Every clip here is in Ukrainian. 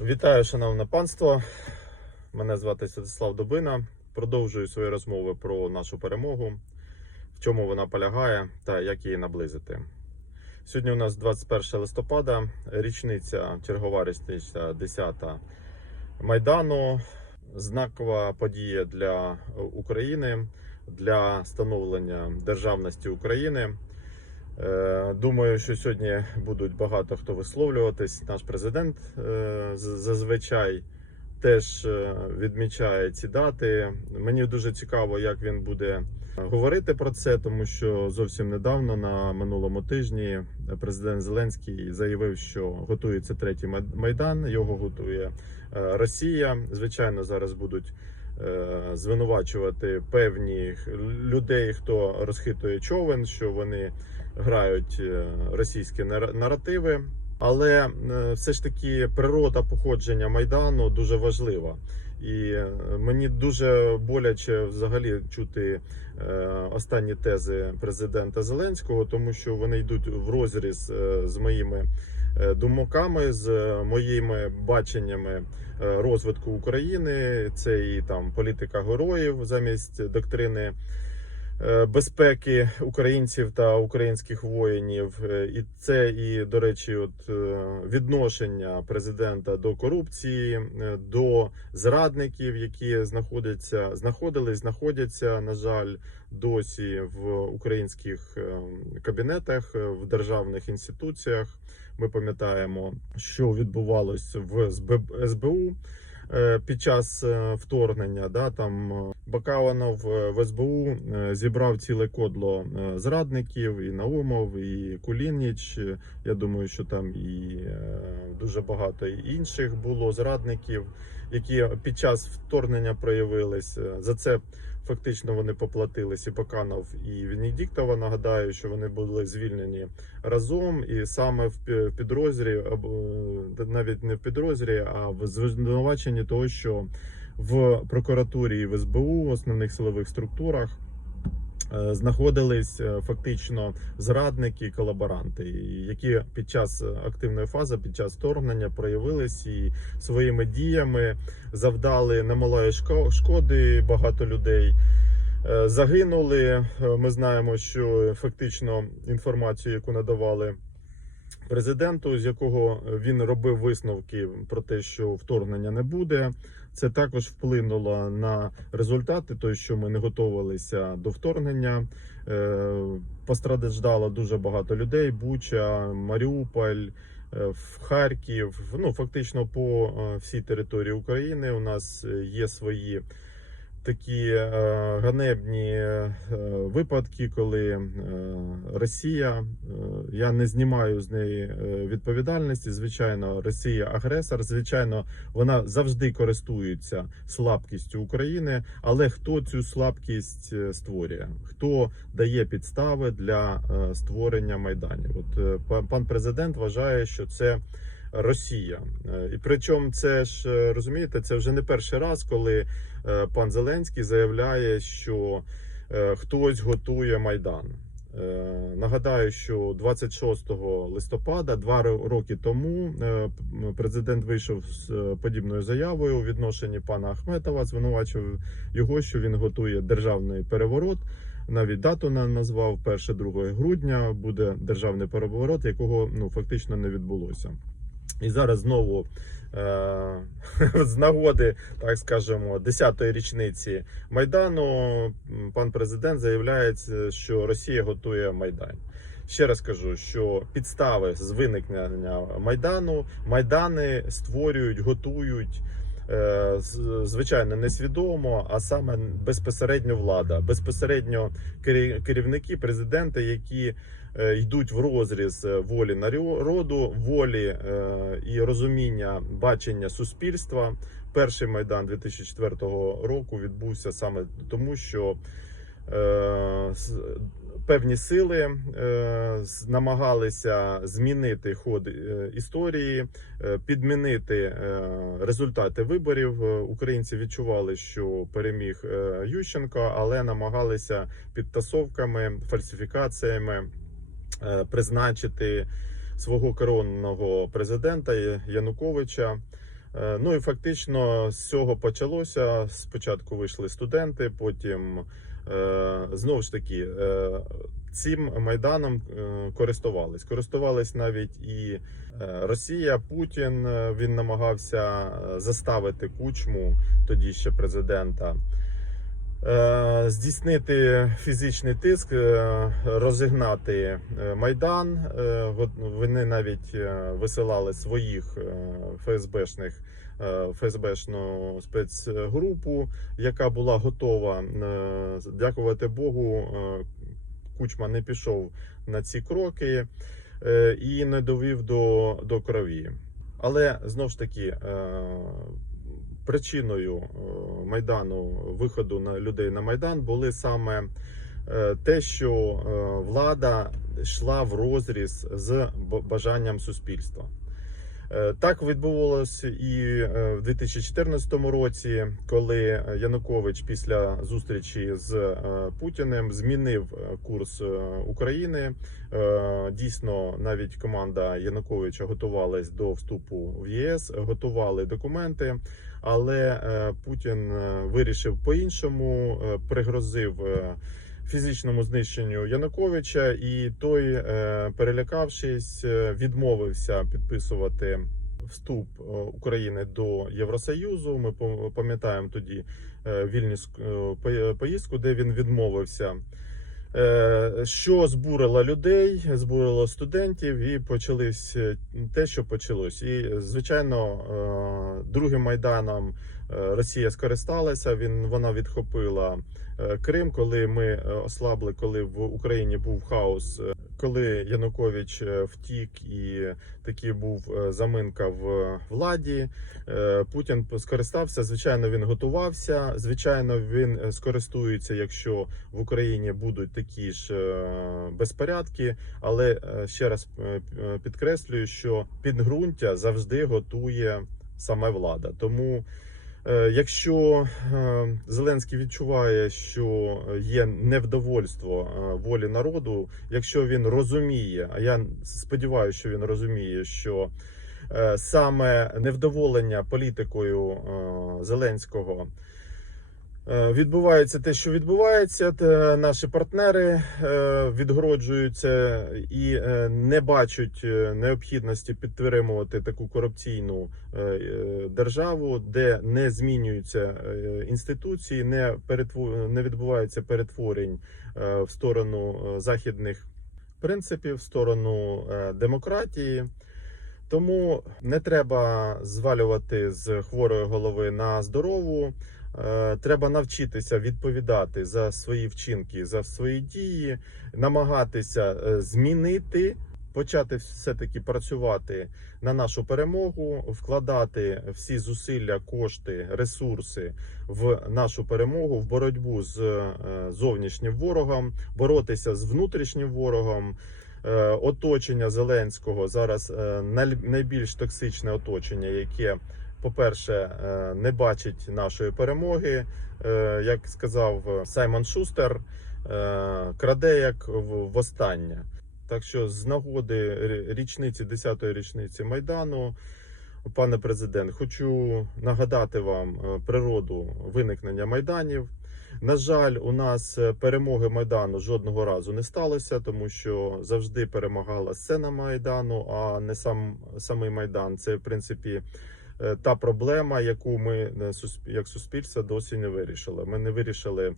Вітаю, шановне панство. Мене звати Святослав Добина. Продовжую свої розмови про нашу перемогу, в чому вона полягає та як її наблизити. Сьогодні у нас 21 листопада, річниця, чергова річниця 10 Майдану. Знакова подія для України, для становлення державності України. Е, Думаю, що сьогодні будуть багато хто висловлюватись. Наш президент е, зазвичай теж е, відмічає ці дати. Мені дуже цікаво, як він буде говорити про це, тому що зовсім недавно на минулому тижні президент Зеленський заявив, що готується третій Май- майдан. Його готує Росія. Звичайно, зараз будуть звинувачувати певні людей, хто розхитує човен, що вони грають е, російські нар- наративи. Але е, все ж таки природа походження майдану дуже важлива. І е, мені дуже боляче взагалі чути останні тези президента Зеленського, тому що вони йдуть в розріз з моїми думками, з моїми баченнями розвитку України. Це і там політика героїв замість доктрини безпеки українців та українських воїнів. Е, І це і, до речі, от е, відношення президента до корупції, е, до зрадників, які знаходяться, знаходились, знаходяться, на жаль, досі в українських е, кабінетах, е, в державних інституціях. Ми пам'ятаємо, що відбувалось в СБ- СБУ е, під час е, вторгнення. Да, там Бакаванов е, в СБУ е, зібрав ціле кодло е, зрадників, і Наумов, і Кулініч. Е, Я думаю, що там і е, дуже багато інших було зрадників, які під час вторгнення проявились. Е, За це фактично вони поплатились і Баканов, і Венедіктова. Нагадаю, що вони були звільнені разом, і саме в пі- підрозділі, е, навіть не в підрозділі, а в звинуваченні того, що в прокуратурі і в СБУ, в основних силових структурах. Е, Знаходились е, фактично зрадники, колаборанти, які під час активної фази, під час вторгнення проявились і своїми діями завдали немалої шко- шкоди. Багато людей е, загинули. Е, Ми знаємо, що фактично інформацію, яку надавали президенту, з якого він робив висновки про те, що вторгнення не буде. Це також вплинуло на результати, той, що ми не готувалися до вторгнення. Е, Постраждало дуже багато людей: Буча, Маріуполь, е, в Харків. Ну фактично по е, всій території України у нас е, є свої такі е, ганебні е, випадки, коли е, Росія, я не знімаю з неї відповідальності. Звичайно, Росія агресор. Звичайно, вона завжди користується слабкістю України. Але хто цю слабкість створює? Хто дає підстави для створення майданів? От е, пан президент вважає, що це. Росія, Е, і причому це ж е, розумієте, це вже не перший раз, коли е, пан Зеленський заявляє, що хтось готує майдан. Нагадаю, що 26 листопада, два роки тому, президент вийшов з подібною заявою у відношенні пана Ахметова, звинувачив його, що він готує державний переворот. Навіть дату на- назвав 1-2 грудня буде державний переворот, якого ну фактично не відбулося. І зараз знову е- з нагоди, так скажемо, 10-ї річниці майдану пан президент заявляє, що Росія готує майдан. Ще раз кажу, що підстави з виникнення майдану майдани створюють, готують. Е, Звичайно, несвідомо, а саме безпосередньо влада, безпосередньо керів- керівники, президенти, які е, йдуть в розріз е, волі народу, волі і розуміння бачення суспільства. Перший майдан 2004 року відбувся саме тому, що певні сили е, намагалися змінити ход е, історії, е, підмінити е, результати виборів. Е, Українці відчували, що переміг е, Ющенко, але намагалися підтасовками, фальсифікаціями е, призначити свого коронного президента Януковича. Е, Ну і фактично з цього почалося. Спочатку вийшли студенти, потім е, знову ж таки е, цим майданом е, користувались. Користувались навіть і е, Росія, Путін. е, Він намагався е, заставити кучму, тоді ще президента. Е, Здійснити фізичний тиск, е, розігнати е, майдан. Вони навіть висилали своїх ФСБшних ФСБшну спецгрупу, яка була готова. Дякувати Богу, Кучма не пішов на ці кроки і не довів до, до крові. Але знов ж таки. Причиною е, майдану виходу на людей на майдан були саме е, те, що е, влада йшла в розріз з бажанням суспільства. Е, Так відбувалося і е, в 2014 році, коли Янукович після зустрічі з е, Путіним змінив е, курс е, України. Е, Дійсно, навіть команда Януковича готувалась до вступу в ЄС, готували документи, але е, Путін е, вирішив по-іншому, е, пригрозив. Фізичному знищенню Януковича, і той, е, перелякавшись, е, відмовився підписувати вступ е, України до Євросоюзу. Ми пам- пам'ятаємо тоді е, поїздку, де він відмовився. Що збурило людей, збурило студентів, і почались те, що почалось. І звичайно, другим майданом Росія скористалася. Він вона відхопила е, Крим, коли ми е, ослабли, коли в Україні був хаос, е, коли Янукович е, втік і такий був е, заминка в владі. Е, Путін скористався. Звичайно, він готувався. Звичайно, він е, скористується, якщо в Україні будуть такі ж е, безпорядки. Але е, ще раз е, е, підкреслюю, що підґрунтя завжди готує саме влада. Тому Е, Якщо е, Зеленський відчуває, що є невдовольство е, волі народу, якщо він розуміє, а я сподіваюся, що він розуміє, що е, саме невдоволення політикою е, Зеленського е, відбувається те, що відбувається, наші партнери е, відгороджуються і е, не бачать е, необхідності підтримувати таку корупційну е, е, державу, де не змінюються е, інституції, не не відбувається перетворень е, в сторону е, західних принципів, в сторону е, демократії. Тому не треба звалювати з хворої голови на здорову. Е, Треба навчитися відповідати за свої вчинки, за свої дії, намагатися е, змінити, почати все-таки працювати на нашу перемогу, вкладати всі зусилля, кошти, ресурси в нашу перемогу, в боротьбу з е, зовнішнім ворогом, боротися з внутрішнім ворогом. Оточення Зеленського зараз найбільш токсичне оточення, яке по-перше, е, не бачить нашої перемоги. Е, Як сказав Саймон Шустер, е, краде як в- востаннє. Так що з нагоди річниці 10-ї річниці Майдану, пане президент, хочу нагадати вам природу виникнення майданів. На жаль, у нас перемоги майдану жодного разу не сталося, тому що завжди перемагала сцена майдану, а не сам самий майдан. Це в принципі та проблема, яку ми е, як суспільство досі не вирішили. Ми не вирішили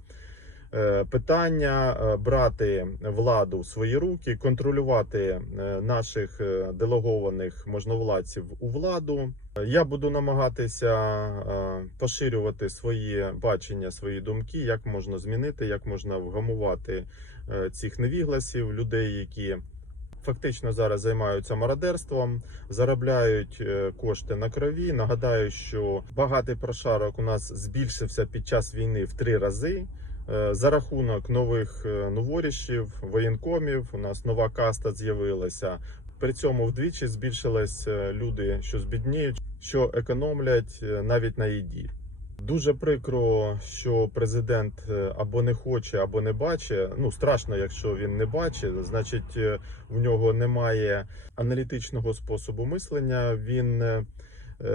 е, питання е, брати владу в свої руки, контролювати е, наших е, делегованих можновладців у владу. Я буду намагатися е, поширювати свої бачення, свої думки, як можна змінити, як можна вгамувати е, цих невігласів, людей, які фактично зараз займаються мародерством, заробляють е, кошти на крові. Нагадаю, що багатий прошарок у нас збільшився під час війни в три рази. Е, За рахунок нових е, новорішів, воєнкомів, у нас нова каста з'явилася. При цьому вдвічі збільшились люди, що збідніють, що економлять навіть на їді. Дуже прикро, що президент е, або не хоче, або не бачить. Ну страшно, якщо він не бачить, значить е, в нього немає аналітичного способу мислення. Він е,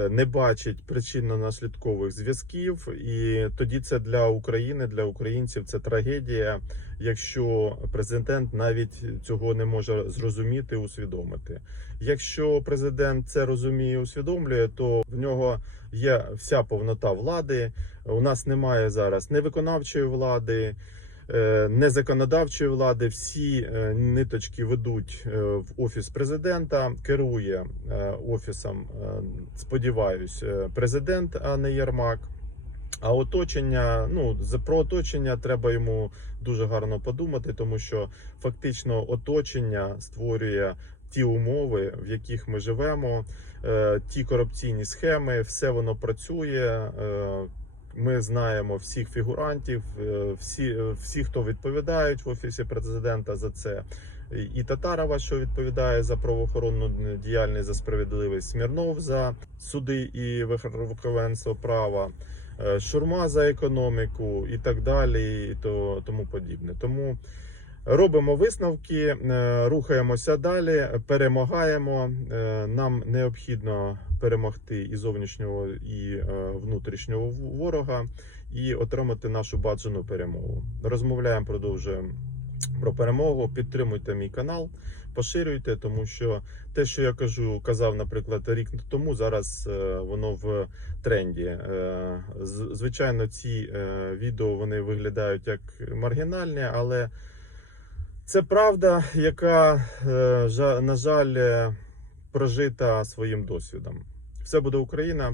не бачить причинно-наслідкових зв'язків, і тоді це для України, для українців це трагедія, якщо президент навіть цього не може зрозуміти, усвідомити. Якщо президент це розуміє, усвідомлює, то в нього є вся повнота влади. У нас немає зараз не виконавчої влади. Е, Не законодавчої влади, всі е, ниточки ведуть е, в офіс президента, керує офісом, сподіваюсь, президент, а не Єрмак. А оточення, ну про оточення треба йому дуже гарно подумати, тому що фактично оточення створює ті умови, в яких ми живемо, ті корупційні схеми, все воно працює. Ми знаємо всіх фігурантів, е, всі, е, всі, хто відповідають в офісі президента за це. І- І Татарова, що відповідає за правоохоронну діяльність за справедливість, Смірнов за суди і верховенство права. Е, Шурма за економіку і так далі, і то, тому подібне. Тому робимо висновки, е, рухаємося далі, перемагаємо. Е, Нам необхідно перемогти і зовнішнього, і е, внутрішнього ворога, і отримати нашу бажану перемогу. Розмовляємо, продовжуємо про перемогу. Підтримуйте мій канал, поширюйте, тому що те, що я кажу, казав, наприклад, рік тому, зараз воно в тренді. Звичайно, ці відео вони виглядають як маргінальні, але це правда, яка, е, на жаль, е, прожита своїм досвідом. Все буде Україна.